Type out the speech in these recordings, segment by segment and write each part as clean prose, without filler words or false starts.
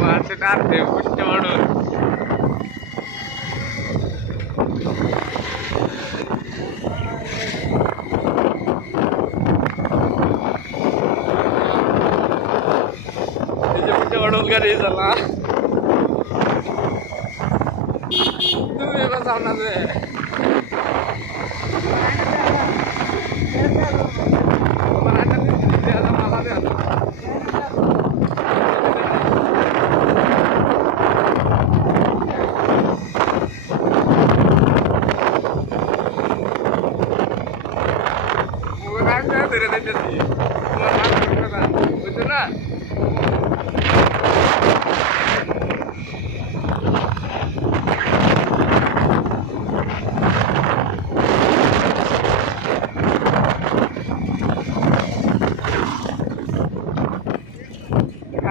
মাছটা আনতে বুঝতে পারো এই যে বুঝতে পারো গাড়ি চালা তুমি এবার সামনে দে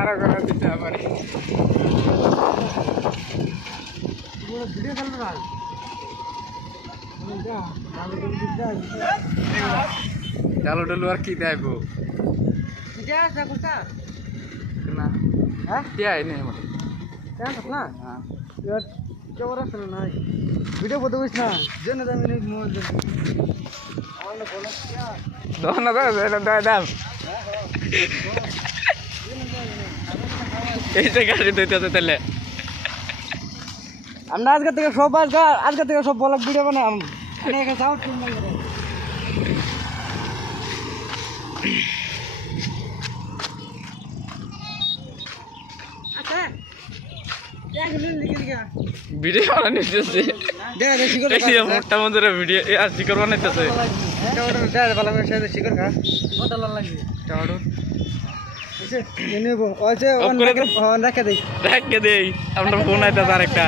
আরো করে দিতে পারি চালো ডলু আর কি দেব না হ্যাঁ দেয় নেই না এবার কেমন আছে না ভিডিও করতে বুঝ না জন্য আমি না দাম এই যে গাড়ি ধরতে তাহলে আমরা আজকে থেকে সব ব্লগ ভিডিও বানাম যাও ভিডিও বানাইতেছে মোটা মন্দিরে ভিডিও আর শিকর বানাইতেছে শিকর খা রেখে দেই আমরা ফোন আইতেছে আরেকটা